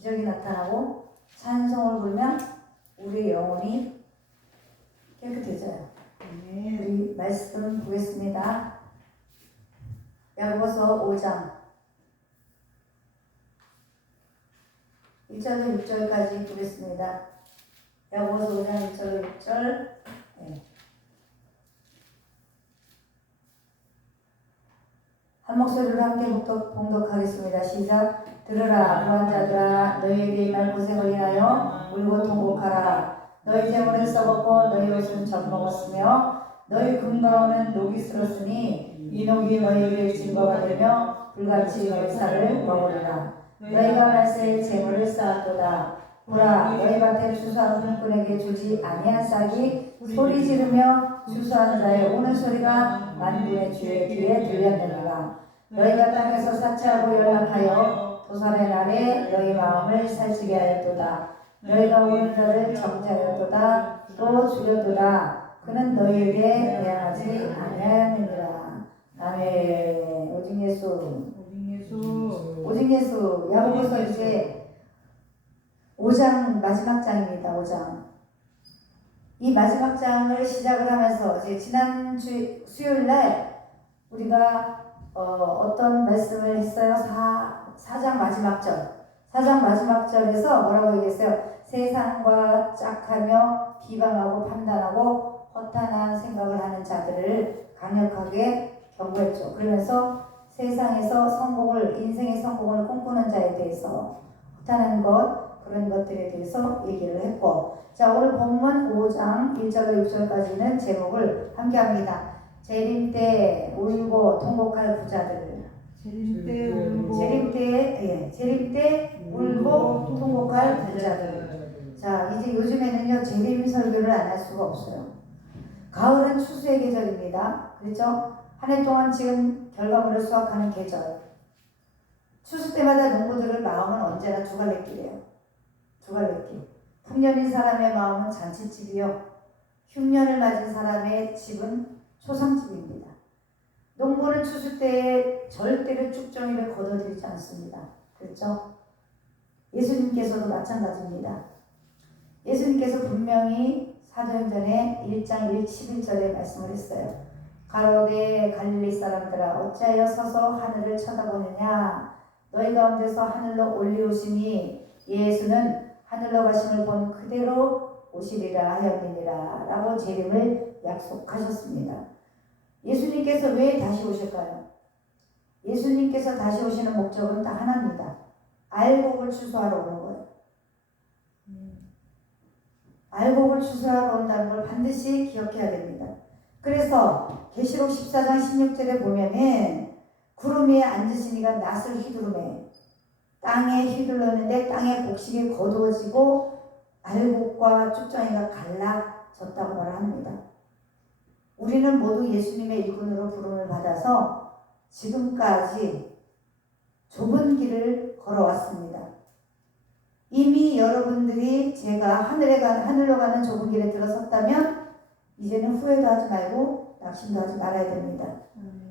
기적이 나타나고 찬송을 부르면 우리의 영혼이 깨끗해져요. 우리 말씀 보겠습니다. 야고보서 5장 1절로 6절까지 보겠습니다. 야고보서 5장 1절로 6절. 한 목소리로 함께 봉독하겠습니다. 시작. 들으라 무한자들아, 너희에게 임할 고생을 인하여 울고 통곡하라. 너희 재물은 썩었고 너희 옷은 젖먹었으며 너희 금가오는 녹이 슬었으니 이 녹이 너희에게 증거가 되며 불같이 너희 살을 먹으리라. 너희가 말세에 재물을 쌓았도다. 보라, 너희 밭에 추수한 품꾼에게 주지 아니한 싹이 소리 지르며 추수하는 자의 우는 소리가 만군의 주의 귀에 들렸느니라. 너희가 땅에서 사치하고 연락하여 도살의 날에 너희 마음을 살찌게 하였도다. 너희가 우는 자를 정죄하였도다. 또 죽였도다. 그는 너희에게 대항하지 아니하였느니라. 아멘. 오직 예수. 오직 예수. 야고보서 이제 5장 마지막 장입니다. 5장. 이 마지막 장을 시작을 하면서 이제 지난 수요일 날 우리가 어떤 말씀을 했어요? 4장 마지막 절. 4장 마지막 절에서 뭐라고 얘기했어요? 세상과 짝하며 비방하고 판단하고 허탄한 생각을 하는 자들을 강력하게 경고했죠. 그러면서 세상에서 인생의 성공을 꿈꾸는 자에 대해서 허탄한 것, 그런 것들에 대해서 얘기를 했고, 자, 오늘 본문 5장 1절로 6절까지는 제목을 함께 합니다. 재림 때 울고 통곡할 부자들. 재림 때 울고 통곡할 부자들. 자, 이제 요즘에는요, 재림 설교를 안 할 수가 없어요. 가을은 추수의 계절입니다. 그렇죠? 한 해 동안 지금 결과물을 수확하는 계절. 추수 때마다 농부들의 마음은 언제나 두갈래길이에요. 두갈래길. 풍년인 사람의 마음은 잔치집이요, 흉년을 맞은 사람의 집은 초상집입니다. 농부는 추수 때에 절대로 쭉정이를 거둬들이지 않습니다. 그렇죠? 예수님께서도 마찬가지입니다. 예수님께서 분명히 사도행전에 1장 11절에 말씀을 했어요. 가로되 갈릴리 사람들아, 어찌하여 서서 하늘을 쳐다보느냐? 너희 가운데서 하늘로 올리오시니 예수는 하늘로 가심을 본 그대로 오시리라 하였느니라 라고 재림을 약속하셨습니다. 예수님께서 왜 다시 오실까요? 예수님께서 다시 오시는 목적은 딱 하나입니다. 알곡을 추수하러 오는 거예요. 알곡을 추수하러 온다는 걸 반드시 기억해야 됩니다. 그래서 계시록 14장 16절에 보면은 구름 위에 앉으시니가 낫을 휘두르매 땅에 휘둘렀는데 땅의 곡식이 거두어지고 알곡과 쭉정이가 갈라졌다고 말합니다. 우리는 모두 예수님의 일꾼으로 부름을 받아서 지금까지 좁은 길을 걸어왔습니다. 이미 여러분들이 제가 하늘로 가는 좁은 길에 들어섰다면 이제는 후회도 하지 말고 낙심도 하지 말아야 됩니다.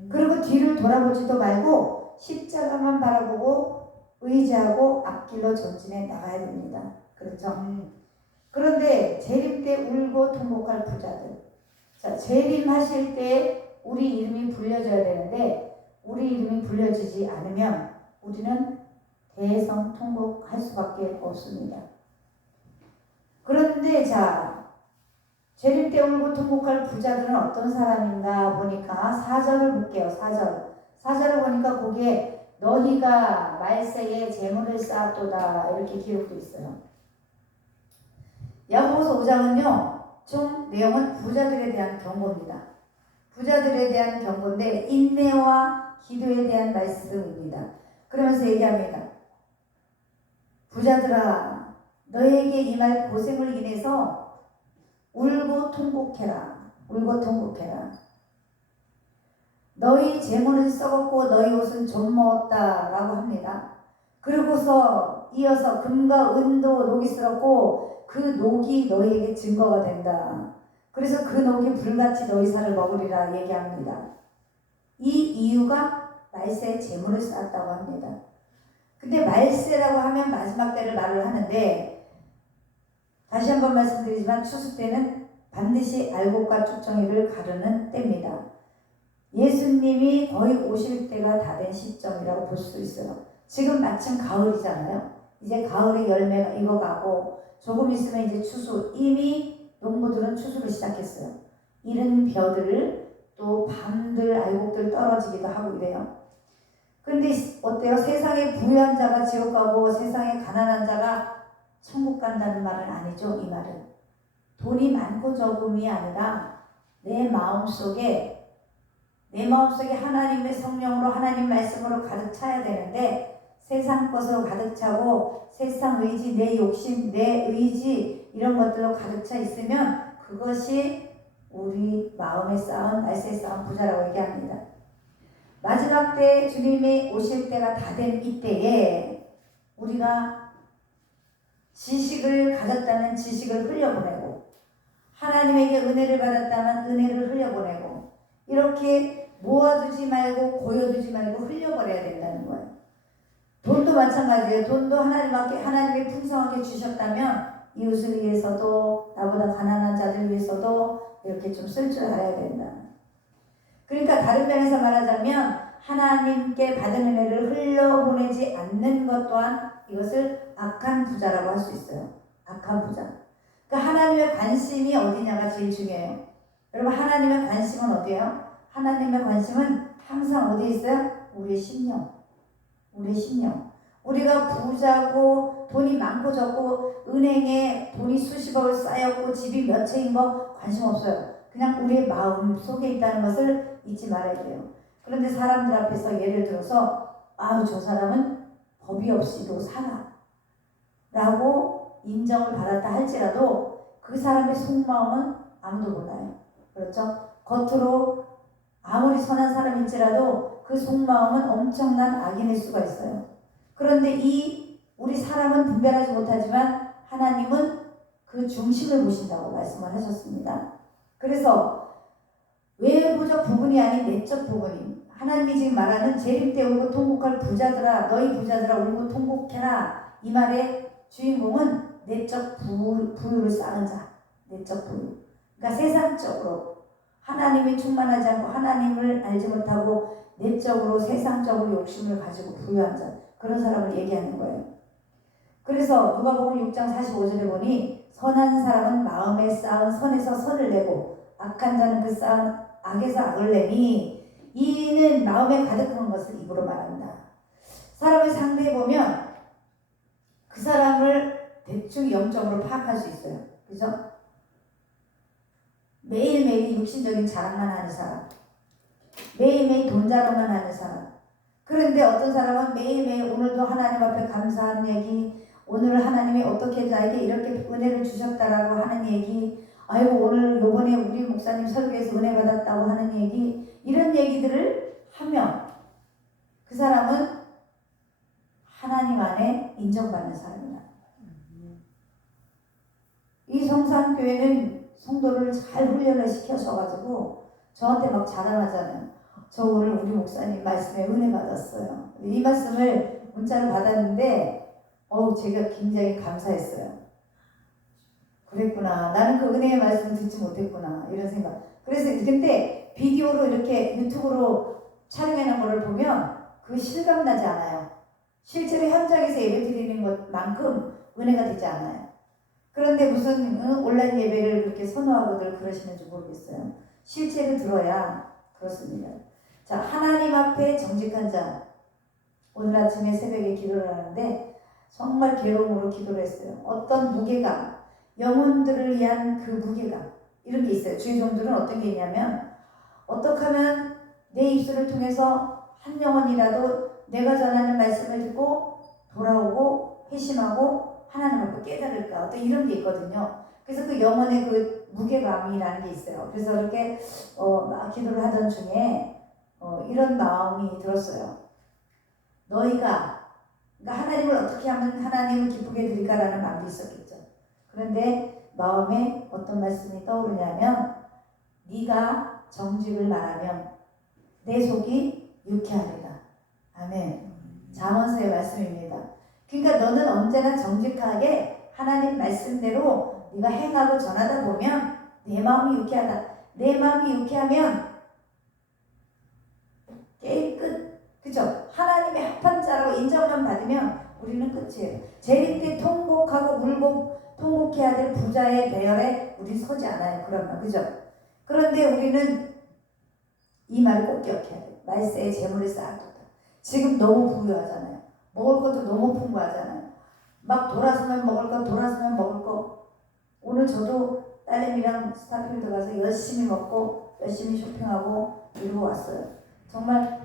그리고 뒤를 돌아보지도 말고 십자가만 바라보고 의지하고 앞길로 전진해 나가야 됩니다. 그렇죠? 그런데 재림 때 울고 통곡할 부자들. 자, 재림하실 때 우리 이름이 불려져야 되는데 우리 이름이 불려지지 않으면 우리는 대성 통곡할 수밖에 없습니다. 그런데 자, 재림 때 울고 통곡할 부자들은 어떤 사람인가 보니까 4절을 볼게요. 4절을 보니까 거기에 너희가 말세에 재물을 쌓았도다 이렇게 기록도 있어요. 야고보서 5장은요, 총 내용은 부자들에 대한 경고입니다. 부자들에 대한 경고인데 인내와 기도에 대한 말씀입니다. 그러면서 얘기합니다. 부자들아, 너희에게 임할 고생을 인해서 울고 통곡해라. 울고 통곡해라. 너희 재물은 썩었고 너희 옷은 좀 먹었다 라고 합니다. 그리고서 이어서 금과 은도 녹이 슬었고 그 녹이 너희에게 증거가 된다. 그래서 그 녹이 불같이 너희 살을 먹으리라 얘기합니다. 이 이유가 말세에 재물을 쌓았다고 합니다. 근데 말세라고 하면 마지막 때를 말을 하는데, 다시 한번 말씀드리지만 추수 때는 반드시 알곡과 쭉정이를 가르는 때입니다. 예수님이 거의 오실 때가 다 된 시점이라고 볼 수 있어요. 지금 마침 가을이잖아요. 이제 가을에 열매가 익어가고 조금 있으면 이제 추수, 이미 농부들은 추수를 시작했어요. 이른 벼들, 또 밤들, 알곡들 떨어지기도 하고 이래요. 근데 어때요? 세상에 부유한 자가 지옥 가고 세상에 가난한 자가 천국 간다는 말은 아니죠. 이 말은 돈이 많고 적음이 아니라 내 마음속에 하나님의 성령으로, 하나님 말씀으로 가득 차야 되는데, 세상 것으로 가득 차고 세상 의지, 내 욕심, 내 의지 이런 것들로 가득 차 있으면 그것이 우리 마음에 쌓은, 말세에 쌓은 부자라고 얘기합니다. 마지막 때 주님이 오실 때가 다 된 이때에 우리가 지식을 가졌다면 지식을 흘려보내고, 하나님에게 은혜를 받았다면 은혜를 흘려보내고, 이렇게 모아두지 말고 고여두지 말고 흘려버려야 된다는 거예요. 돈도 마찬가지예요. 돈도 하나님이 풍성하게 주셨다면 이웃을 위해서도, 나보다 가난한 자들 위해서도 이렇게 좀 쓸 줄 알아야 된다. 그러니까 다른 면에서 말하자면 하나님께 받은 은혜를 흘려보내지 않는 것 또한 이것을 악한 부자라고 할 수 있어요. 악한 부자. 그러니까 하나님의 관심이 어디냐가 제일 중요해요. 여러분, 하나님의 관심은 어디예요? 하나님의 관심은 항상 어디에 있어요? 우리의 심령. 우리의 심령. 우리가 부자고 돈이 많고 적고 은행에 돈이 수십억을 쌓였고 집이 몇 채인 거 관심 없어요. 그냥 우리의 마음 속에 있다는 것을 잊지 말아야 돼요. 그런데 사람들 앞에서 예를 들어서 아우 저 사람은 법이 없이도 살아 라고 인정을 받았다 할지라도 그 사람의 속마음은 아무도 몰라요. 그렇죠? 겉으로 아무리 선한 사람일지라도 그 속마음은 엄청난 악인일 수가 있어요. 그런데 우리 사람은 분별하지 못하지만 하나님은 그 중심을 보신다고 말씀을 하셨습니다. 그래서 외부적 부분이 아닌 내적 부분이, 하나님이 지금 말하는 재림 때 울고 통곡할 부자들아, 너희 부자들아 울고 통곡해라, 이 말의 주인공은 내적 부유를 쌓은 자, 내적 부유. 그러니까 세상적으로 하나님이 충만하지 않고 하나님을 알지 못하고 내적으로 세상적으로 욕심을 가지고 부유한 자, 그런 사람을 얘기하는 거예요. 그래서 누가복음 6장 45절에 보니 선한 사람은 마음에 쌓은 선에서 선을 내고 악한 자는 그 쌓은 악에서 악을 내니 이는 마음에 가득한 것을 입으로 말한다. 사람을 상대해 보면 그 사람을 대충 영적으로 파악할 수 있어요. 그죠? 매일매일 육신적인 자랑만 하는 사람, 매일매일 돈 자랑만 하는 사람. 그런데 어떤 사람은 매일매일 오늘도 하나님 앞에 감사하는 얘기, 오늘 하나님이 어떻게 나에게 이렇게 은혜를 주셨다라고 하는 얘기, 아이고 오늘 요번에 우리 목사님 설교에서 은혜 받았다고 하는 얘기, 이런 얘기들을 하면 그 사람은 하나님 안에 인정받는 사람이다. 이 성산교회는 성도를 잘 훈련을 시켜줘가지고 저한테 막 자랑하잖아요. 저 오늘 우리 목사님 말씀에 은혜 받았어요. 이 말씀을 문자로 받았는데 제가 굉장히 감사했어요. 그랬구나. 나는 그 은혜의 말씀을 듣지 못했구나. 이런 생각. 그래서 근데 비디오로 이렇게 유튜브로 촬영해놓은 거를 보면 그 실감나지 않아요. 실제로 현장에서 예배 드리는 것만큼 은혜가 되지 않아요. 그런데 무슨 온라인 예배를 그렇게 선호하고들 그러시는지 모르겠어요. 실제로 들어야 그렇습니다. 자, 하나님 앞에 정직한 자. 오늘 아침에 새벽에 기도를 하는데 정말 괴로움으로 기도를 했어요. 어떤 무게감, 영혼들을 위한 그 무게감, 이런 게 있어요. 주의 종들은 어떤 게 있냐면 어떻게 하면 내 입술을 통해서 한 영혼이라도 내가 전하는 말씀을 듣고 돌아오고 회심하고 하나님 앞에 깨달을까, 어떤 이런 게 있거든요. 그래서 그 영혼의 그 무게감이라는 게 있어요. 그래서 이렇게 막 기도를 하던 중에 이런 마음이 들었어요. 너희가, 그러니까 하나님을 어떻게 하면 하나님을 기쁘게 드릴까라는 마음도 있었겠죠. 그런데 마음에 어떤 말씀이 떠오르냐면 네가 정직을 말하면 내 속이 유쾌하리라. 아멘. 잠언서의 말씀입니다. 그러니까 너는 언제나 정직하게 하나님 말씀대로 네가 행하고 전하다 보면 내 마음이 유쾌하다. 내 마음이 유쾌하면 게임 끝. 그죠? 하나님의 합한 자라고 인정만 받으면 우리는 끝이에요. 재림 때 통곡하고 울고 통곡해야 될 부자의 배열에 우리 서지 않아요. 그러면 그죠? 그런데 우리는 이 말을 꼭 기억해야 돼요. 말세에 재물을 쌓아뒀다. 지금 너무 부유하잖아요. 먹을 것도 너무 풍부하잖아요. 막 돌아서면 먹을 거, 돌아서면 먹을 거. 오늘 저도 딸내미랑 스타필드 가서 열심히 먹고 열심히 쇼핑하고 이러고 왔어요. 정말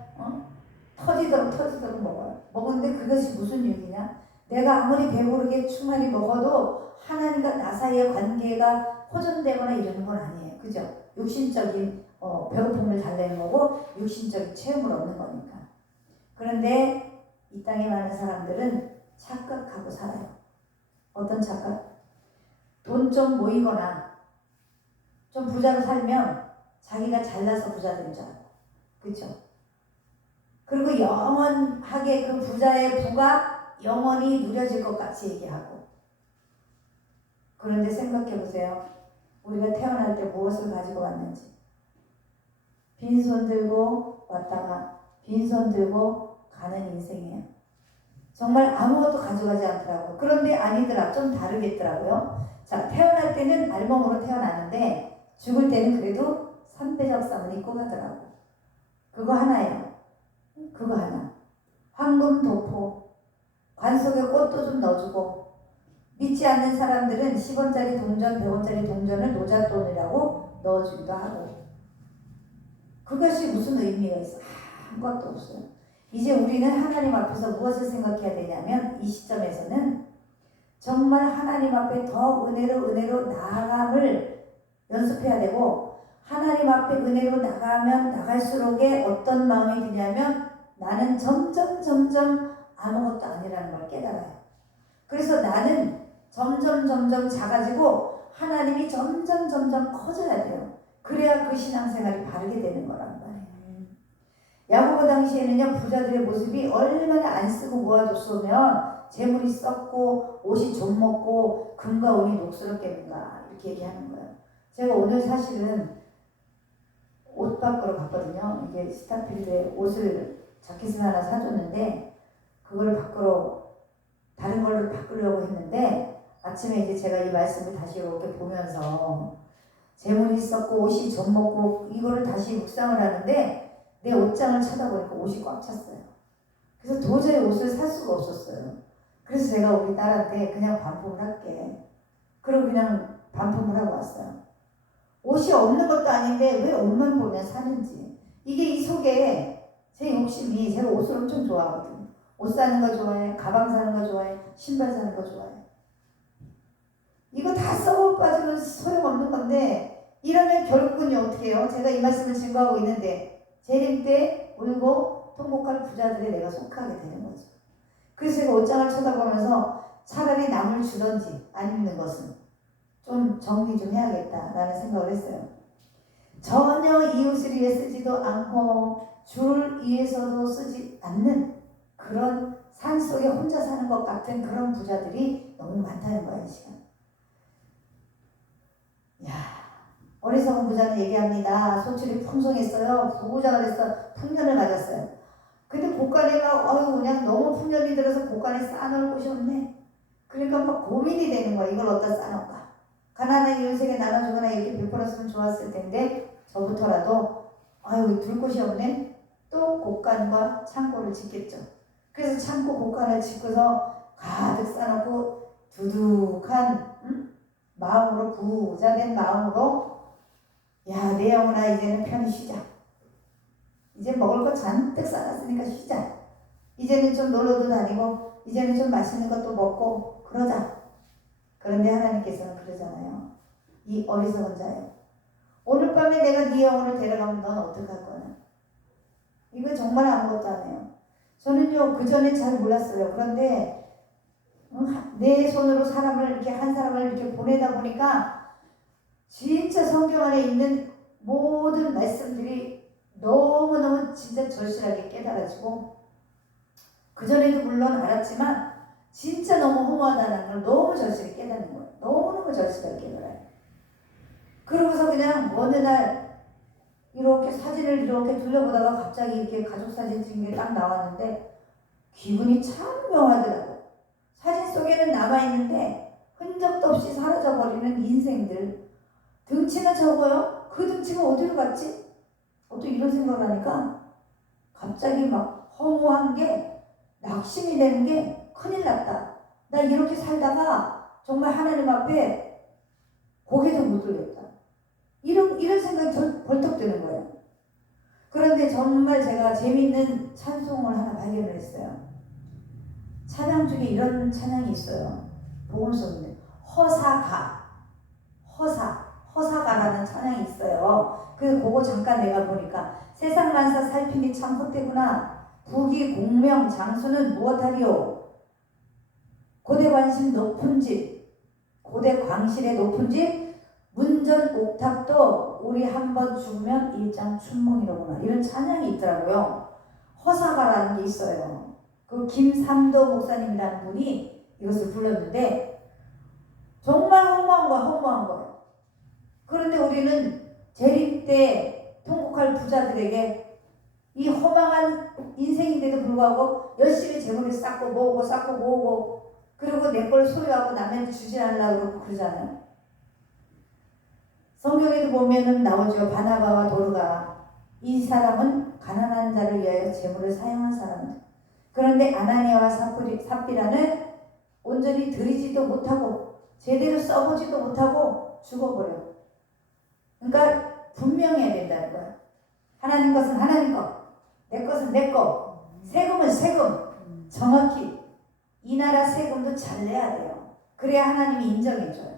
터지도록 먹어요. 먹었는데 그것이 무슨 유익이냐? 내가 아무리 배부르게 충만히 먹어도 하나님과 나 사이의 관계가 호전되거나 이러는 건 아니에요. 그죠? 육신적인 배고픔을 달래는 거고 육신적인 체험을 얻는 거니까. 그런데 이 땅에 많은 사람들은 착각하고 살아요. 어떤 착각? 돈 좀 모이거나 좀 부자로 살면 자기가 잘나서 부자 된 줄 알고. 그렇죠? 그리고 영원하게 그 부자의 부가 영원히 누려질 것 같이 얘기하고. 그런데 생각해 보세요. 우리가 태어날 때 무엇을 가지고 왔는지. 빈손 들고 왔다가 빈손 들고 가는 인생이에요. 정말 아무것도 가져가지 않더라고요. 그런데 아니더라. 좀 다르겠더라고요. 자, 태어날 때는 알몸으로 태어나는데 죽을 때는 그래도 삼배적삼을 입고 가더라고. 그거 하나예요. 그거 하나. 황금 도포. 관 속에 꽃도 좀 넣어주고. 믿지 않는 사람들은 10원짜리 동전, 100원짜리 동전을 노잣돈이라고 넣어주기도 하고. 그것이 무슨 의미가 있어? 아무것도 없어요. 이제 우리는 하나님 앞에서 무엇을 생각해야 되냐면 이 시점에서는 정말 하나님 앞에 더 은혜로 나아감을 연습해야 되고 하나님 앞에 은혜로 나가면 나갈수록에 어떤 마음이 드냐면 나는 점점 아무것도 아니라는 걸 깨달아요. 그래서 나는 점점 작아지고 하나님이 점점 커져야 돼요. 그래야 그 신앙생활이 바르게 되는 거란 말이에요. 야고보 당시에는요 부자들의 모습이 얼마나 안 쓰고 모아뒀으면 재물이 썩고 옷이 좀 먹고 금과 은이 녹슬었겠는가 이렇게 얘기하는 거예요. 제가 오늘 사실은 옷 바꾸러 갔거든요. 이게 스타필드에 옷을 자켓을 하나 사줬는데 그걸 다른 걸로 바꾸려고 했는데 아침에 이제 제가 이 말씀을 다시 이렇게 보면서 재물이 썩고 옷이 좀 먹고 이거를 다시 묵상을 하는데 내 옷장을 쳐다보니까 옷이 꽉 찼어요. 그래서 도저히 옷을 살 수가 없었어요. 그래서 제가 우리 딸한테 그냥 반품을 할게. 그리고 그냥 반품을 하고 왔어요. 옷이 없는 것도 아닌데 왜 옷만 보면 사는지. 이게 이 속에 제 욕심이 제가 옷을 엄청 좋아하거든요. 옷 사는 거 좋아해. 가방 사는 거 좋아해. 신발 사는 거 좋아해. 이거 다 썩어 빠지면 소용없는 건데 이러면 결국은요 어떻게 해요? 제가 이 말씀을 증거하고 있는데 재림 때 울고 통곡할 부자들에 내가 속하게 되는 거죠. 그래서 제가 옷장을 쳐다보면서 차라리 남을 주던지 안 입는 것은 좀 정리 좀 해야겠다라는 생각을 했어요. 전혀 이웃을 위해 쓰지도 않고 주를 위해서도 쓰지 않는 그런 산 속에 혼자 사는 것 같은 그런 부자들이 너무 많다는 거예요. 시간. 야, 어리석은 부자는 얘기합니다. 소출이 풍성했어요. 부자가 됐어. 풍년을 맞았어요. 근데 곳간에가 그냥 너무 풍년이 들어서 곳간에 쌓아놓을 곳이 없네. 그러니까 막 고민이 되는 거야. 이걸 어디다 쌓아놓을까. 가난한 이웃에게 나눠주거나 이렇게 베풀었으면 좋았을 텐데 저부터라도 둘 곳이 없네. 또 곳간과 창고를 짓겠죠. 그래서 창고 곳간을 짓고서 가득 쌓아놓고 두둑한 마음으로 부자된 마음으로 내 영혼아 이제는 편히 쉬자. 이제 먹을 거 잔뜩 쌓았으니까 쉬자. 이제는 좀 놀러도 다니고 이제는 좀 맛있는 것도 먹고 그러자. 그런데 하나님께서는 그러잖아요. 이 어리석은 자요. 오늘 밤에 내가 네 영혼을 데려가면 넌 어떡할 거냐. 이거 정말 아무것도 안 해요. 저는요 그 전에 잘 몰랐어요. 그런데 내 손으로 한 사람을 이렇게 보내다 보니까 진짜 성경 안에 있는 모든 말씀들이 너무너무 진짜 절실하게 깨달아지고 그전에도 물론 알았지만 진짜 너무 허무하다는 걸 너무 절실히 깨닫는 거예요. 너무너무 절실하게 깨달아요. 그러고서 그냥 어느 날 이렇게 사진을 이렇게 둘러보다가 갑자기 이렇게 가족 사진 찍은 게 딱 나왔는데 기분이 참 묘하더라고요. 사진 속에는 남아있는데 흔적도 없이 사라져버리는 인생들. 등치는 적어요. 그 등치가 어디로 갔지? 또 이런 생각을 하니까 갑자기 막 허무한 게, 낙심이 되는 게 큰일 났다. 나 이렇게 살다가 정말 하나님 앞에 고개도 못 들겠다. 이런 생각이 벌떡 드는 거예요. 그런데 정말 제가 재미있는 찬송을 하나 발견을 했어요. 찬양 중에 이런 찬양이 있어요. 복음서인데 허사가라는 찬양이 있어요. 그거 잠깐 내가 보니까 세상 만사 살핌이 참 헛되구나. 부귀 공명 장수는 무엇하리요. 고대 관심 높은 집, 고대 광실의 높은 집, 문전 옥탑도 우리 한번 죽으면 일장 춘몽이로구나. 이런 찬양이 있더라고요. 허사가라는 게 있어요. 그 김삼도 목사님이라는 분이 이것을 불렀는데 정말 허무한 거예요. 그런데 우리는 재림 때 통곡할 부자들에게 이 허망한 인생인데도 불구하고 열심히 재물을 쌓고 모으고 그리고 내 걸 소유하고 남에게 주지 않으려고 그러고 그러잖아요. 성경에도 보면은 나오죠. 바나바와 도르가. 이 사람은 가난한 자를 위하여 재물을 사용한 사람들. 그런데 아나니아와 삽비라는 온전히 드리지도 못하고 제대로 써보지도 못하고 죽어버려. 그러니까 분명해야 된다는 거야. 하나님 것은 하나님 것, 내 것은 내 것, 세금은 세금. 정확히 이 나라 세금도 잘 내야 돼요. 그래야 하나님이 인정해줘요.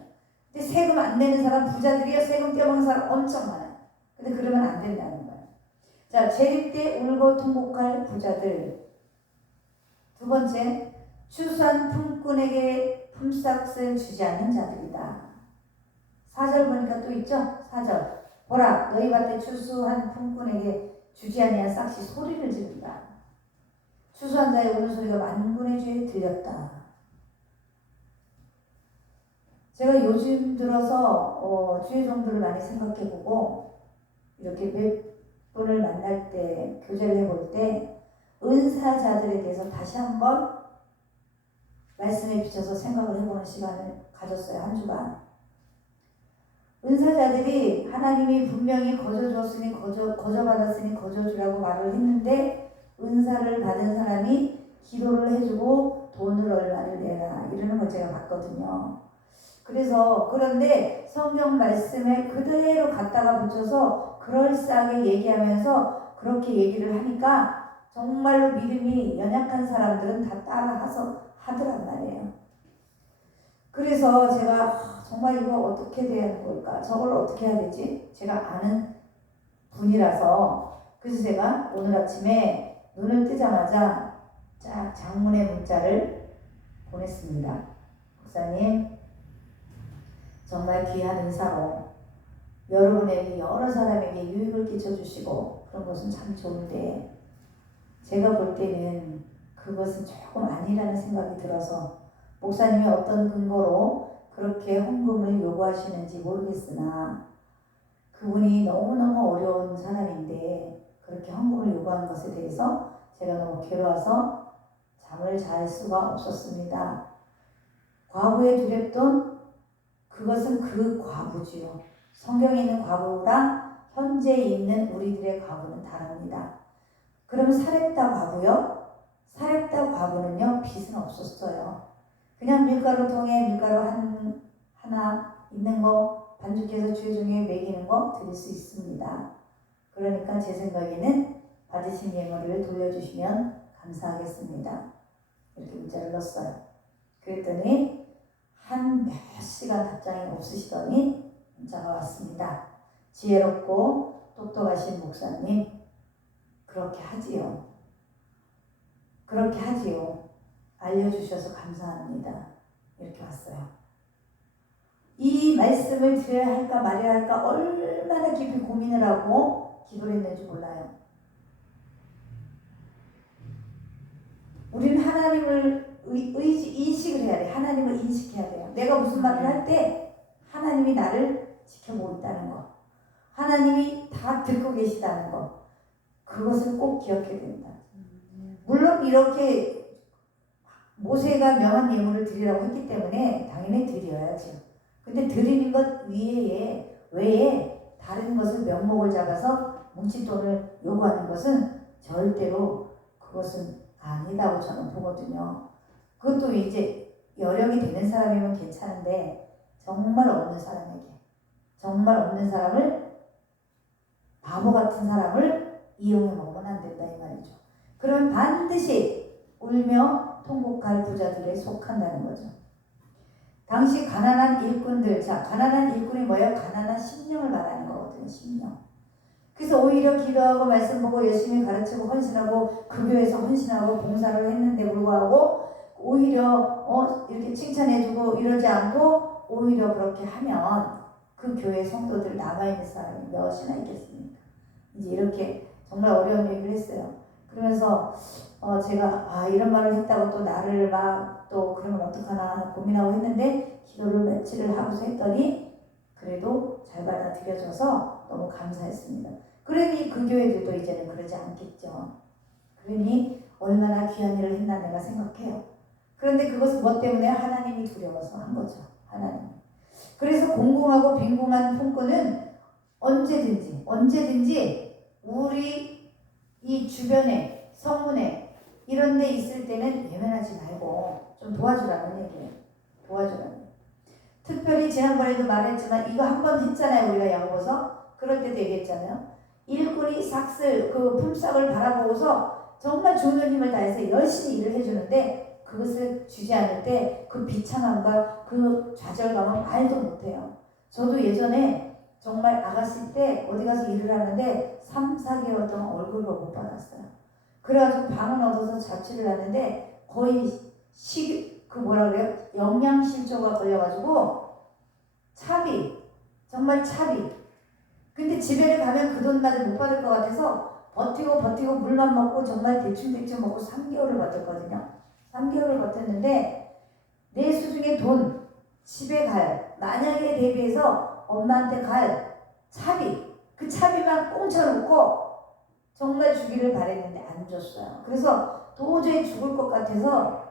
근데 세금 안 내는 사람, 부자들이요, 세금 떼먹는 사람 엄청 많아요. 근데 그러면 안 된다는 거예요. 자, 재림 때 울고 통곡할 부자들. 두 번째, 추수한 품꾼에게 품삯을 주지 않는 자들이다. 4절 보니까 또 있죠? 4절. 보라, 너희 밭에 추수한 품꾼에게 주지 아니한 싹시 소리를 지른다. 추수한 자의 우는 소리가 만군의 주에 들렸다. 제가 요즘 들어서 주의 종들을 많이 생각해보고 이렇게 몇 분을 만날 때, 교제를 해볼 때 은사자들에 대해서 다시 한번 말씀에 비춰서 생각을 해보는 시간을 가졌어요. 한 주간. 은사자들이 하나님이 분명히 거저 주었으니 거저 받았으니 거저 주라고 말을 했는데 은사를 받은 사람이 기도를 해주고 돈을 얼마를 내라 이러는 걸 제가 봤거든요. 그런데 성경 말씀에 그대로 갖다가 붙여서 그럴싸하게 얘기하면서 그렇게 얘기를 하니까 정말로 믿음이 연약한 사람들은 다 따라서 하더란 말이에요. 그래서 제가 정말 이거 어떻게 돼야 걸까? 저걸 어떻게 해야 되지? 제가 아는 분이라서 그래서 제가 오늘 아침에 눈을 뜨자마자 쫙 장문의 문자를 보냈습니다. 목사님, 정말 귀한 은사로 여러분에게 여러 사람에게 유익을 끼쳐주시고 그런 것은 참 좋은데 제가 볼 때는 그것은 조금 아니라는 생각이 들어서 목사님이 어떤 근거로 그렇게 헌금을 요구하시는지 모르겠으나 그분이 너무너무 어려운 사람인데 그렇게 헌금을 요구한 것에 대해서 제가 너무 괴로워서 잠을 잘 수가 없었습니다. 과부의 두렵돈, 그것은 그 과부지요. 성경에 있는 과부랑 현재 있는 우리들의 과부는 다릅니다. 그러면 사렙다 과부요? 사렙다 과부는요, 빚은 없었어요. 그냥 밀가루통에 밀가루 하나 있는 거 반죽해서 주의 종에 먹이는 거 드릴 수 있습니다. 그러니까 제 생각에는 받으신 예물을 돌려주시면 감사하겠습니다. 이렇게 문자를 넣었어요. 그랬더니 한 몇 시간 답장이 없으시더니 문자가 왔습니다. 지혜롭고 똑똑하신 목사님, 그렇게 하지요. 알려주셔서 감사합니다. 이렇게 왔어요. 이 말씀을 드려야 할까 말아야 할까 얼마나 깊이 고민을 하고 기도를 했는지 몰라요. 우리는 하나님을 인식을 해야 돼. 하나님을 인식해야 돼요. 내가 무슨 말을 할 때 하나님이 나를 지켜보고 있다는 거, 하나님이 다 듣고 계시다는 거, 그것을 꼭 기억해야 된다. 물론 이렇게 모세가 명한 예물을 드리라고 했기 때문에 당연히 드려야죠. 근데 드리는 것 외에 다른 것을 명목을 잡아서 뭉칫돈을 요구하는 것은 절대로 그것은 아니다고 저는 보거든요. 그것도 이제 여력이 되는 사람이면 괜찮은데 정말 없는 사람에게, 정말 없는 사람을, 바보 같은 사람을 이용해 먹으면 안 된다 이 말이죠. 그러면 반드시 울며 통곡할 부자들에 속한다는 거죠. 당시 가난한 일꾼들, 자, 가난한 일꾼이 뭐예요? 가난한 심령을 말하는 거거든요. 심령. 그래서 오히려 기도하고 말씀 보고 열심히 가르치고 헌신하고 그 교회에서 헌신하고 봉사를 했는데 불구하고 오히려 이렇게 칭찬해주고 이러지 않고 오히려 그렇게 하면 그 교회 성도들 남아있는 사람이 몇이나 있겠습니까? 이제 이렇게 정말 어려운 얘기를 했어요. 그러면서 제가 이런 말을 했다고 또 나를 막 또 그러면 어떡하나 고민하고 했는데 기도를 며칠을 하고서 했더니 그래도 잘 받아들여져서 너무 감사했습니다. 그러니 그 교회들도 이제는 그러지 않겠죠. 그러니 얼마나 귀한 일을 했나 내가 생각해요. 그런데 그것은 뭐 때문에? 하나님이 두려워서 한 거죠. 하나님. 그래서 공공하고 빈궁한 품꾼은 언제든지 우리 이 주변에 성문에 이런 데 있을 때는 외면하지 말고 좀 도와주라는 얘기예요. 도와주라는. 특별히 지난번에도 말했지만 이거 한 번 했잖아요. 우리가 야고보서. 그럴 때도 얘기했잖아요. 일꾼이 삭슬 그 품삯을 바라보고서 정말 주는 힘을 다해서 열심히 일을 해주는데 그것을 주지 않을 때 그 비참함과 그 좌절감은 말도 못해요. 저도 예전에 정말 아가씨 때 어디 가서 일을 하는데 3, 4개월 동안 월급을 못 받았어요. 그래가지고 방을 얻어서 자취를 하는데 거의 영양실조가 걸려가지고 정말 차비. 근데 집에를 가면 그 돈까지 못 받을 것 같아서 버티고 물만 먹고 정말 대충 먹고 3개월을 버텼거든요. 3개월을 버텼는데 내 수중에 돈, 집에 만약에 대비해서 엄마한테 차비, 그 차비만 꽁쳐놓고 정말 주기를 바랬는데 안 줬어요. 그래서 도저히 죽을 것 같아서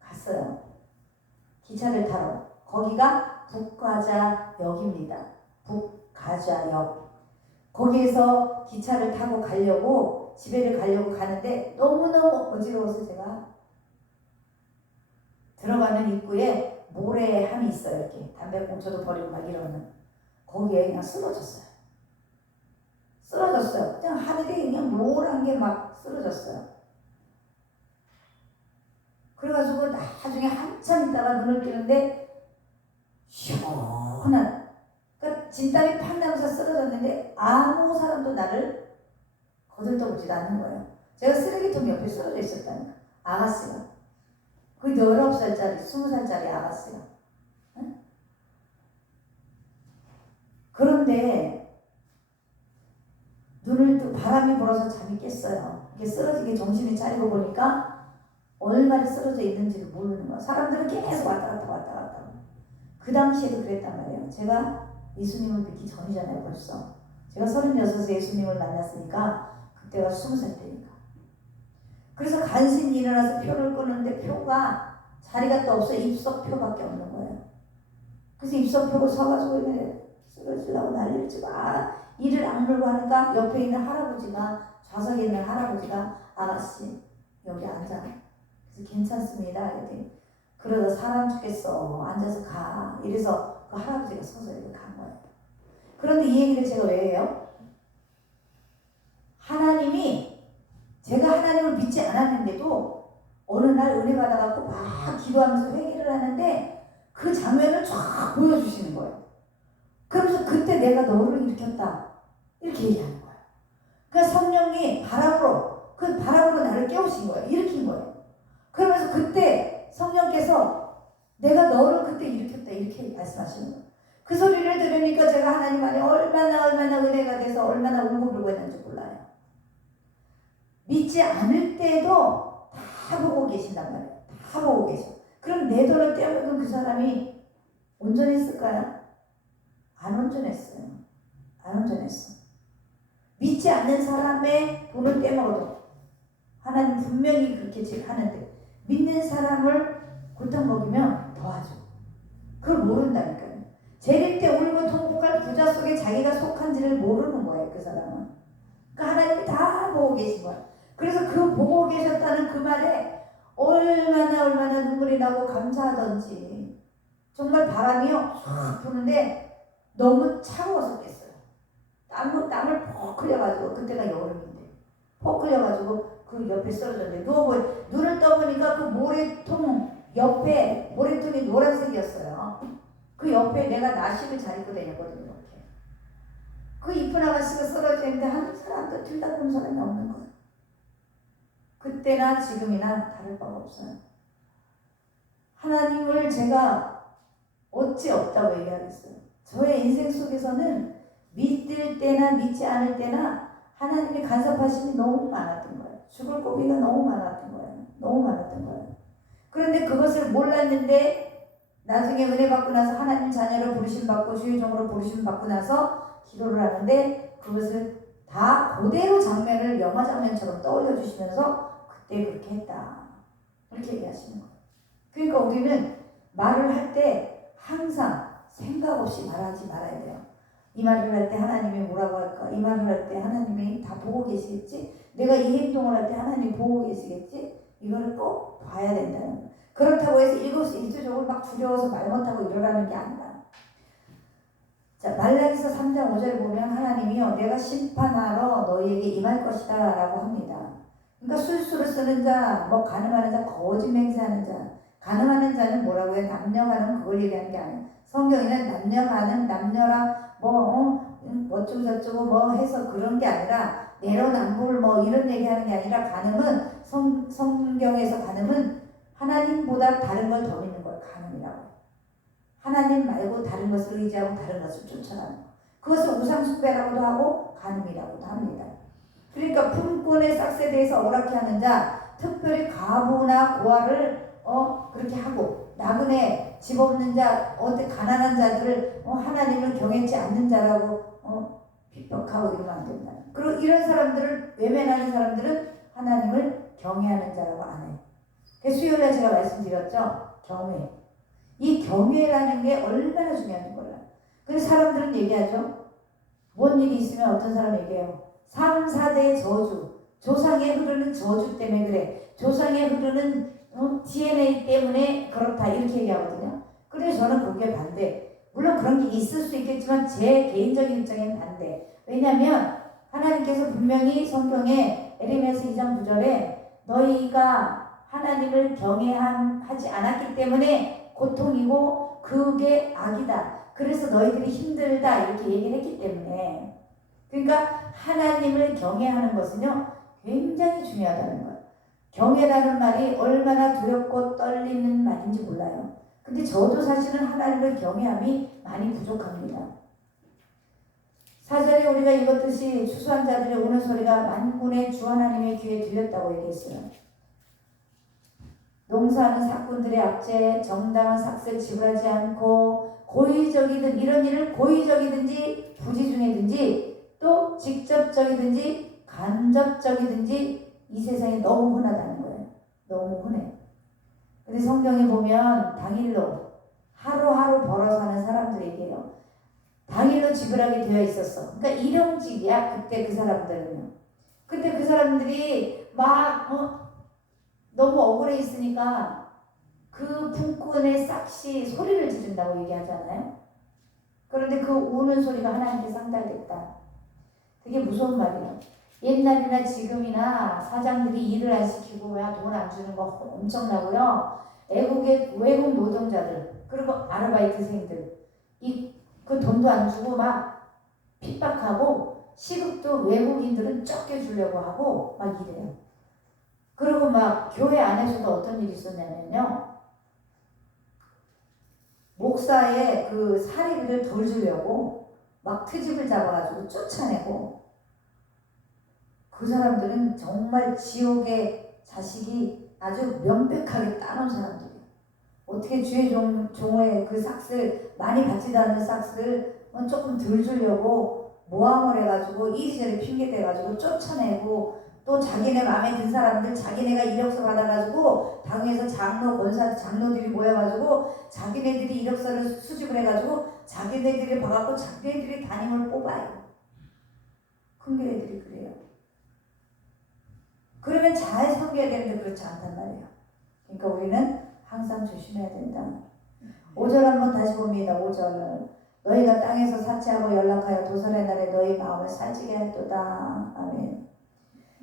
갔어요. 기차를 타러. 거기가 북가자역입니다. 북가자역. 거기에서 기차를 타고 집에를 가려고 가는데 너무너무 어지러워서 제가 들어가는 입구에 모래함이 있어요. 이렇게 담배 꽁초도 버리고 막 이러는. 거기에 그냥 쓰러졌어요. 그냥 하늘에 그냥 노란 게 막 쓰러졌어요. 그래가지고 나중에 한참 있다가 눈을 뜨는데 시원한, 그러니까 진땀이 팍 나면서 쓰러졌는데 아무 사람도 나를 거들떠보지도 않는 거예요. 제가 쓰레기통 옆에 쓰러져 있었다니까. 아가씨가. 그 19살짜리, 20살짜리 아가씨가. 응? 그런데 눈을 뜨고 바람이 불어서 잠이 깼어요. 이게 쓰러지게 정신이 차리고 보니까 얼마나 쓰러져 있는지를 모르는 거야. 사람들은 계속 왔다 갔다. 그 당시에도 그랬단 말이에요. 제가 예수님을 믿기 전이잖아요, 벌써. 제가 36에 예수님을 만났으니까 그때가 20살 때니까. 그래서 간신히 일어나서 표를 끄는데 표가 자리가 또 없어. 입석표밖에 없는 거예요. 그래서 입석표고 서가지고 쓰러지려고 난리를 치고 이를 악물고 하니까 옆에 있는 좌석에 있는 할아버지가 아가씨 여기 앉아. 그래서 괜찮습니다. 이랬더니 그러다 사람 죽겠어. 앉아서 가. 이래서 그 할아버지가 서서 이렇게 간 거예요. 그런데 이 얘기를 제가 왜 해요? 제가 하나님을 믿지 않았는데도 어느 날 은혜 받아갖고 막 기도하면서 회개를 하는데 그 장면을 쫙 보여주시는 거예요. 그러면서 그때 내가 너를 일으켰다. 이렇게 얘기하는 거예요. 그러니까 성령이 바람으로 나를 깨우신 거예요. 일으킨 거예요. 그러면서 그때 성령께서 내가 너를 그때 일으켰다. 이렇게 말씀하시는 거예요. 그 소리를 들으니까 제가 하나님 안에 얼마나 은혜가 돼서 얼마나 울고불고 했는지 몰라요. 믿지 않을 때도 다 보고 계신단 말이에요. 다 보고 계셔. 그럼 내 돈을 떼어먹은 그 사람이 온전했을까요? 안 온전했어요. 안 온전했어. 믿지 않는 사람의 돈을 떼먹어도 하나님 분명히 그렇게 하는데 믿는 사람을 골탕 먹이면 더하죠. 그걸 모른다니까요. 재림 때 울고 통곡할 부자 속에 자기가 속한지를 모르는 거예요. 그 사람은. 그러니까 하나님이 다 보고 계신 거야. 그래서 그 보고 계셨다는 그 말에 얼마나 눈물이 나고 감사하던지. 정말 바람이요 확 부는데 너무 차가웠었겠어요. 땀을 퍽 흘려가지고, 그때가 여름인데 퍽 흘려가지고 그 옆에 쓰러졌는데 눈을 떠보니까 그 모래통 옆에 모래통이 노란색이었어요. 그 옆에 내가 나시를 잘 입고 다녔거든요. 이렇게. 그 이쁜 아가씨가 쓰러지는데 한 사람도 들다보는 사람이 없는 거예요. 그때나 지금이나 다를 바가 없어요. 하나님을 제가 어찌 없다고 얘기하겠어요. 저의 인생 속에서는 믿을 때나 믿지 않을 때나 하나님의 간섭하심이 너무 많았던 거예요. 죽을 고비가 너무 많았던 거예요. 너무 많았던 거예요. 그런데 그것을 몰랐는데 나중에 은혜 받고 나서 하나님 자녀로 부르심 받고 주의 종으로 부르심 받고 나서 기도를 하는데 그것을 다 그대로 장면을 영화 장면처럼 떠올려 주시면서 그때 그렇게 했다. 그렇게 얘기하시는 거예요. 그러니까 우리는 말을 할 때 항상 생각 없이 말하지 말아야 돼요. 이 말을 할 때 하나님이 뭐라고 할까? 이 말을 할 때 하나님이 다 보고 계시겠지? 내가 이 행동을 할 때 하나님이 보고 계시겠지? 이거를 꼭 봐야 된다는 거예요. 그렇다고 해서 일거수일투족을 막 두려워서 말 못하고 이러라는 게 아니라. 자, 말라기서 3장 5절을 보면 하나님이요 내가 심판하러 너희에게 임할 것이다 라고 합니다. 그러니까 술수를 쓰는 자, 뭐 가늠하는 자, 거짓 맹세하는 자. 가늠하는 자는 뭐라고 해요? 남녀 가늠 그걸 얘기하는 게 아니에요. 성경에는 남녀 가늠, 남녀라 어쩌고 저쩌고 뭐 해서 그런 게 아니라 내로남불 뭐 이런 얘기하는 게 아니라 가늠은 성경에서 가늠은 하나님보다 다른 걸 더 믿는 걸 가늠이라고. 하나님 말고 다른 것을 의지하고 다른 것을 쫓아가는 거. 그것을 우상숭배라고도 하고 가늠이라고도 합니다. 그러니까 품꾼의 싹스에 대해서 오락해 하는 자, 특별히 과부나 고아를 그렇게 하고 나그네 집 없는 자, 가난한 자들을 하나님을 경외치 않는 자라고 핍박하고 이러면 안 된다. 그리고 이런 사람들을 외면하는 사람들은 하나님을 경외하는 자라고 안 해요. 수요일에 제가 말씀드렸죠. 경외. 이 경외라는 게 얼마나 중요한지 몰라요. 그래서 사람들은 얘기하죠. 뭔 일이 있으면 어떤 사람 얘기해요. 3, 4대의 저주. 조상에 흐르는 저주 때문에 그래. 조상에 흐르는 DNA 때문에 그렇다. 이렇게 얘기하거든요. 그래서 저는 그게 반대. 물론 그런 게 있을 수 있겠지만 제 개인적인 입장에는 반대. 왜냐하면 하나님께서 분명히 성경에 에레미야서 2장 9절에 너희가 하나님을 경외하지 않았기 때문에 고통이고 그게 악이다. 그래서 너희들이 힘들다. 이렇게 얘기를 했기 때문에. 그러니까 하나님을 경외하는 것은요. 굉장히 중요하다는 거예요. 경외라는 말이 얼마나 두렵고 떨리는 말인지 몰라요. 근데 저도 사실은 하나님을 경외함이 많이 부족합니다. 4절에 우리가 읽었듯이 추수한 자들의 우는 소리가 만군의 주 하나님의 귀에 들렸다고 얘기했어요. 농사하는 사꾼들의 압제, 정당한 삭스를 지불하지 않고 고의적이든 이런 일을 고의적이든지 부지중이든지 또 직접적이든지 간접적이든지 이 세상에 너무 흔하다는 거예요. 너무 흔해. 근데 성경에 보면 당일로 하루하루 벌어서 하는 사람들에게요. 당일로 지불하게 되어 있었어. 그러니까 일용직이야. 그때 그 사람들은요. 그때 그 사람들이 막 너무 억울해 있으니까 그 품꾼의 싹시 소리를 지른다고 얘기하잖아요. 그런데 그 우는 소리가 하나님께 상달됐다. 되게 무서운 말이에요. 옛날이나 지금이나 사장들이 일을 안 시키고 돈 안 주는 거 엄청나고요. 외국 노동자들 그리고 아르바이트생들 그 돈도 안 주고 막 핍박하고 시급도 외국인들은 적게 주려고 하고 막 이래요. 그리고 막 교회 안에서도 어떤 일이 있었냐면요. 목사의 그 사리비를 덜 주려고 막 트집을 잡아가지고 쫓아내고 그 사람들은 정말 지옥의 자식이 아주 명백하게 따놓은 사람들이에요. 어떻게 주의 종의 그 삭슬, 많이 받지도 않는 삭슬을 조금 덜 주려고 모함을 해가지고 이리저리 핑계대가지고 쫓아내고, 또 자기네 마음에 든 사람들 자기네가 이력서 받아가지고 당에서 장로, 권사, 장로들이 모여가지고 자기네들이 이력서를 수집을 해가지고 자기네들이 봐갖고 자기네들이 담임을 뽑아요. 큰교회들이 그래요. 그러면 잘 섬겨야 되는데 그렇지 않단 말이에요. 그러니까 우리는 항상 조심해야 된다. 5절 한번 다시 봅니다. 5절. 너희가 땅에서 사치하고 연락하여 도살의 날에 너희 마음을 살찌게 할도다. 아멘.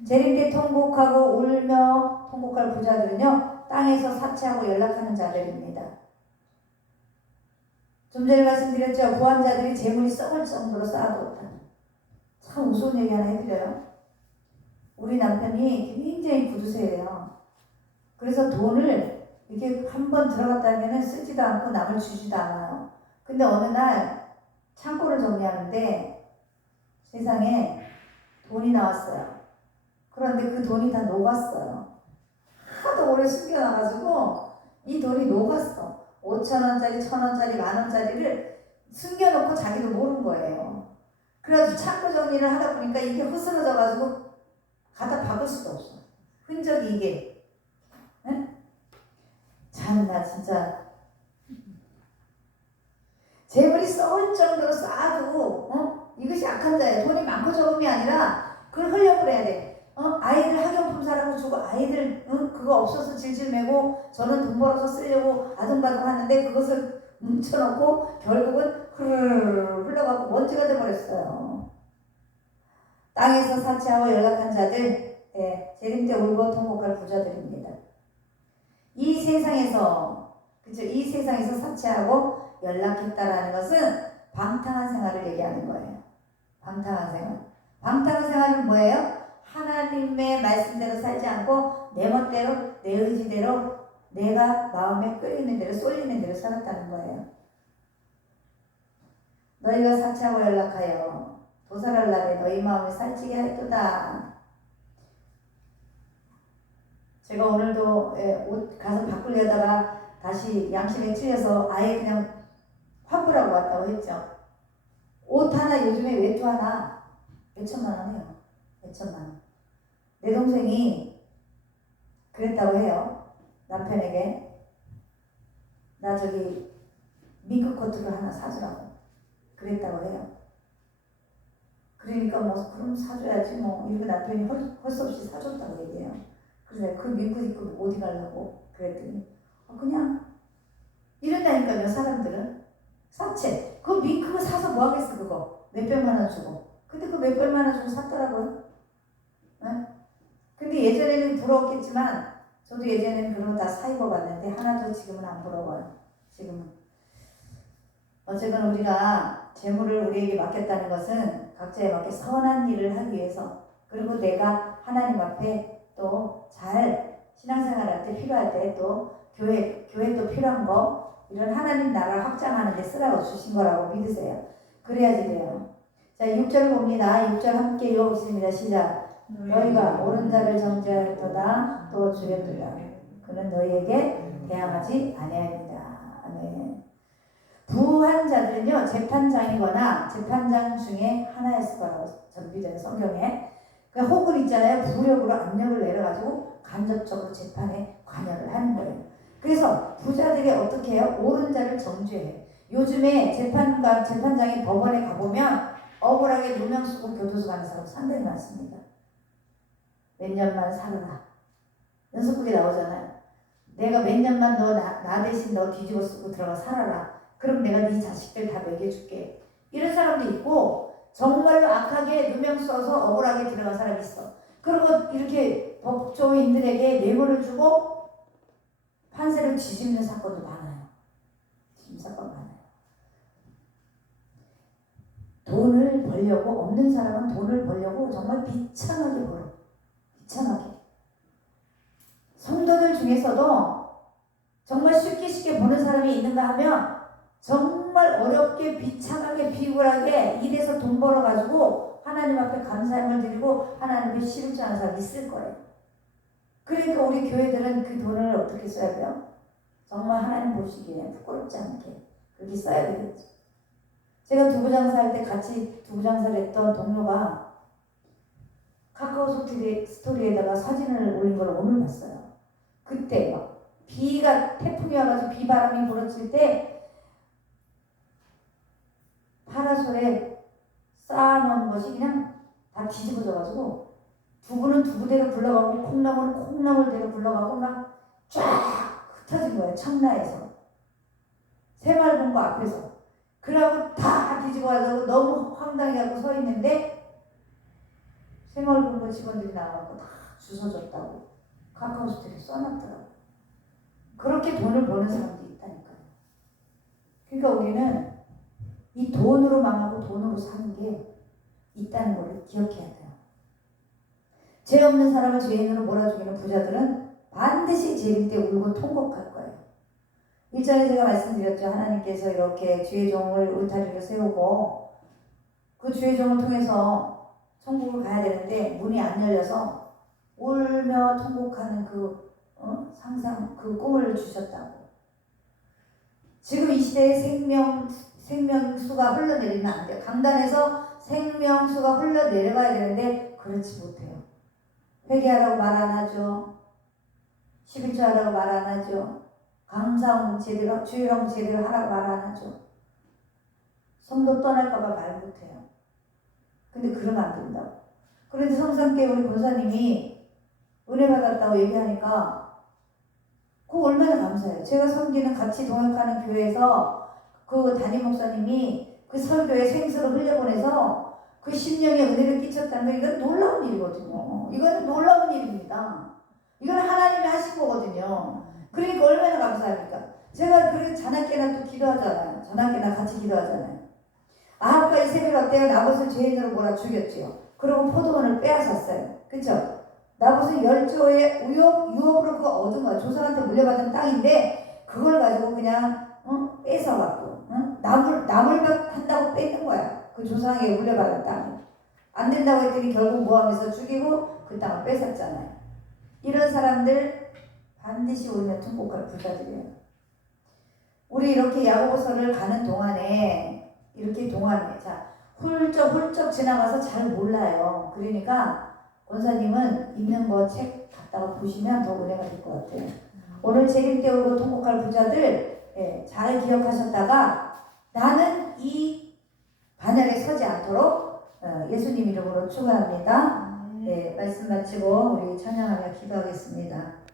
재림 때 통곡하고 울며 통곡할 부자들은요, 땅에서 사치하고 연락하는 자들입니다. 좀 전에 말씀드렸죠. 부한자들이 재물이 썩을 정도로 쌓아뒀다. 참 우스운 얘기 하나 해드려요. 우리 남편이 굉장히 구두쇠예요. 그래서 돈을 이렇게 한번 들어갔다면 쓰지도 않고 남을 주지도 않아요. 근데 어느 날 창고를 정리하는데 세상에 돈이 나왔어요. 그런데 그 돈이 다 녹았어요. 하도 오래 숨겨놔가지고 이 돈이 녹았어. 5,000원짜리, 1,000원짜리, 만원짜리를 숨겨놓고 자기도 모르는 거예요. 그래서 창고 정리를 하다 보니까 이게 흐스러져가지고 갖다 박을 수도 없어. 흔적이 이게. 응? 참나 진짜. 재물이 썩을 정도로 쌓아도 이것이 악한 자예요. 돈이 많고 적음이 아니라 그걸 흘려버려야 돼. 아이들 학용품 사라고 주고 아이들 그거 없어서 질질 매고 저는 돈 벌어서 쓰려고 아등바등 하는데 그것을 뭉쳐놓고 결국은 흐르르 흘러가고 먼지가 돼버렸어요. 땅에서 사치하고 연락한 자들, 재림 때 울고 통곡할 부자들입니다. 이 세상에서 사치하고 연락했다라는 것은 방탕한 생활을 얘기하는 거예요. 방탕한 생활. 방탕한 생활은 뭐예요? 하나님의 말씀대로 살지 않고 내 멋대로, 내 의지대로, 내가 마음에 끌리는 대로, 쏠리는 대로 살았다는 거예요. 너희가 사치하고 연락하여 도살할 날에 너희 마음을 살찌게 할도다. 제가 오늘도 옷 가서 바꾸려다가 다시 양심에 찔려서 아예 그냥 환불하고 왔다고 했죠. 옷 하나 요즘에 외투 하나 몇천만 원 해요. 몇천만 원. 내 동생이 그랬다고 해요. 남편에게 나 저기 밍크 코트를 하나 사주라고 그랬다고 해요. 그러니까 뭐 그럼 사줘야지 뭐 이러고 남편이 할 수 없이 사줬다고 얘기해요. 그래서 그 밍크 입고 어디 가려고 그랬더니 그냥 이런다니까요. 사람들은 사채 그 밍크 사서 뭐 하겠어. 그거 몇백만 원 주고. 근데 그 몇백만 원 주고 샀더라고요. 네? 근데 예전에는 부러웠겠지만 저도 예전에는 그런 거 다 사 입어봤는데 하나도 지금은 안 부러워요. 지금은 어쨌든 우리가 재물을 우리에게 맡겼다는 것은 각자에 맞게 선한 일을 하기 위해서, 그리고 내가 하나님 앞에 또 잘 신앙생활할 때 필요할 때 또 교회 또 필요한 거 이런 하나님 나라를 확장하는 데 쓰라고 주신 거라고 믿으세요. 그래야지 돼요. 자 6절 봅니다. 6절 함께 읽어보겠습니다. 시작. 너희가 옳은 자를 정죄하였도다 또 죽였도다. 그는 너희에게 대항하지 아니하리라. 아멘. 부한 자들은요 재판장이거나 재판장 중에 하나였을 거라고 저는 믿어요. 성경에. 그러니까 혹은 있잖아요. 부력으로 압력을 내려가지고 간접적으로 재판에 관여를 하는 거예요. 그래서 부자들이 어떻게 해요? 옳은 자를 정죄해요. 요즘에 재판장이 법원에 가보면 억울하게 누명 쓰고 교도소 가는 사람 상당히 많습니다. 몇 년만 살아라. 연속극에 나오잖아요. 내가 몇 년만 나 대신 너 뒤집어 쓰고 들어가 살아라. 그럼 내가 네 자식들 다 먹여줄게. 이런 사람도 있고 정말로 악하게 누명 써서 억울하게 들어간 사람이 있어. 그리고 이렇게 법조인들에게 뇌물을 주고 판세를 뒤집는 사건도 많아요. 뒤집는 사건 많아요. 돈을 벌려고, 없는 사람은 돈을 벌려고 정말 비참하게 벌어. 비참하게. 성도들 중에서도 정말 쉽게 버는 사람이 있는가 하면 정말 어렵게 비참하게 비굴하게 일해서 돈 벌어가지고 하나님 앞에 감사함을 드리고 하나님 앞에 시름장하는 사람이 있을 거예요. 그러니까 우리 교회들은 그 돈을 어떻게 써야 돼요? 정말 하나님 보시기에 부끄럽지 않게 그렇게 써야 되겠죠. 제가 두부 장사할 때 같이 두부 장사를 했던 동료가 카카오 스토리에다가 사진을 올린 걸 오늘 봤어요. 그때 막 비가 태풍이 와가지고 비바람이 불어칠 때 파라솔에 쌓아놓은 것이 그냥 다 뒤집어져가지고 두부는 두부대로 굴러가고 콩나물은 콩나물대로 굴러가고 막 쫙 흩어진 거예요. 청라에서 새마을금고 앞에서. 그러고 다 뒤집어가지고 너무 황당해갖고 서 있는데 새마을금고 직원들이 나와서 다 주워줬다고 카카오 스토리에 써놨더라고. 그렇게 돈을 버는 사람들이 있다니까요. 그러니까 우리는 이 돈으로 망하고 돈으로 사는 게 있다는 걸 기억해야 돼요. 죄 없는 사람을 죄인으로 몰아주기는 부자들은 반드시 재림 때 울고 통곡할 거예요. 1장에 제가 말씀드렸죠. 하나님께서 이렇게 주의 종을 울타리로 세우고 그 주의 종을 통해서 천국을 가야 되는데 문이 안 열려서 울며 통곡하는 그 상상, 그 꿈을 주셨다고. 지금 이 시대에 생명수가 흘러내리면 안 돼요. 강단에서 생명수가 흘러내려가야 되는데 그렇지 못해요. 회개하라고 말 안 하죠. 11조 하라고 말 안 하죠. 감사홍 제대로, 주일홍 제대로 하라고 말 안 하죠. 성도 떠날까봐 말 못해요. 근데 그러면 안 된다고. 그런데 성산교회 우리 권사님이 은혜 받았다고 얘기하니까 그거 얼마나 감사해요. 제가 섬기는 같이 동역하는 교회에서 그 담임 목사님이 그 설교에 생수를 흘려보내서 그 심령에 은혜를 끼쳤다는 거 이건 놀라운 일이거든요. 이건 놀라운 일입니다. 이건 하나님이 하신 거거든요. 그러니까 얼마나 감사합니까? 제가 그렇게 자나깨나 또 기도하잖아요. 자나깨나 같이 기도하잖아요. 아합과 이세벨 어때요? 나봇을 죄인으로 몰아 죽였지요. 그리고 포도원을 빼앗았어요. 그쵸? 나봇은 10조의 유업으로 그거 얻은 거야. 조상한테 물려받은 땅인데 그걸 가지고 그냥 뺏어갖고 나물밭 한다고 뺏는 거야. 그 조상에게 물려받은 땅을. 안 된다고 했더니 결국 모함에서 죽이고 그 땅을 뺏었잖아요. 이런 사람들 반드시 울며 통곡할 부자들이에요. 우리 이렇게 야고보서를 가는 동안에 이렇게 동안에 자 훌쩍 지나가서 잘 몰라요. 그러니까 권사님은 있는 거 책 갖다가 보시면 더 은혜가 될 것 같아요. 오늘 재림 때 울고 통곡할 부자들 잘 기억하셨다가 나는 이 반열에 서지 않도록 예수님 이름으로 축원합니다. 말씀 마치고 우리 찬양하며 기도하겠습니다.